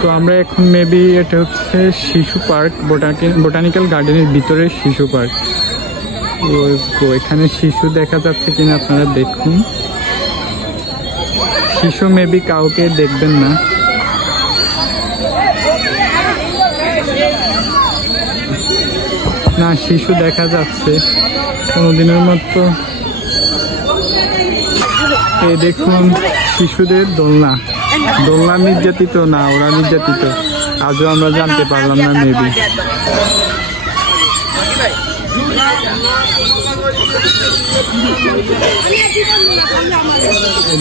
তো আমরা এখন মেবি এটা হচ্ছে শিশু পার্ক, বোটানিক্যাল গার্ডেনের ভিতরে শিশু পার্ক। তো এখানে শিশু দেখা যাচ্ছে কিনা আপনারা দেখুন। শিশু মেবি কাউকে দেখবেন না। না, শিশু দেখা যাচ্ছে কোনোদিনের মতো। এই দেখুন শিশুদের দোলনা। দোলনা নির্যাতিত না, ওরা নির্যাতিত, আজও আমরা জানতে পারলাম না মেবি।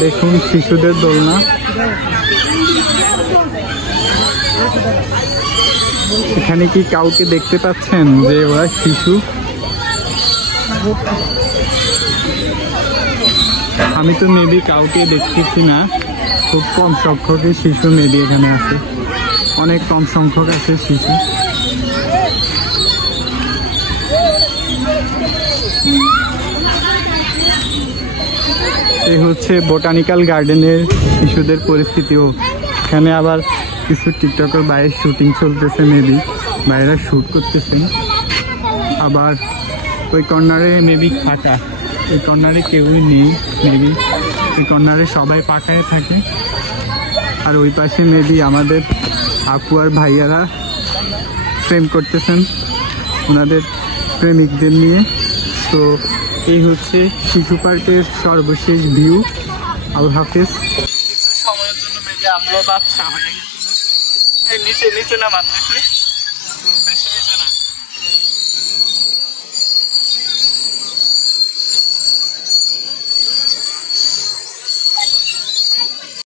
দেখুন শিশুদের দোলনা। এখানে কি কাউকে দেখতে পাচ্ছেন যে ওরা শিশু? আমি তো মেবি কাউকে দেখতেছি না, খুব কম সংখ্যকের শিশু মেবি এখানে আছে, অনেক কম সংখ্যক আছে শিশু। এই হচ্ছে বোটানিক্যাল গার্ডেনের শিশুদের পরিস্থিতিও। এখানে আবার কিছু টিকটকের বাইরে শুটিং চলতেছে, মেবি বাইরে শুট করতেছেন। আবার ওই কর্নারে মেবি ফাঁকা, ওই কর্নারে কেউই নেই মেবি, ওই কর্নারে সবাই পাকায় থাকে। আর ওই পাশে মেবি আমাদের আপু আর ভাইয়ারা প্রেম করতেছেন ওনাদের প্রেমিকদের নিয়ে। তো এই হচ্ছে শিশু পার্কের সর্বশেষ ভিউ। আল্লাহ হাফেজ। কিছু সময়ের জন্য মেবি আমরা বাচ্চা হয়ে গেছি। নিচে নিচে না মানতেছে, বেশি নিচে না।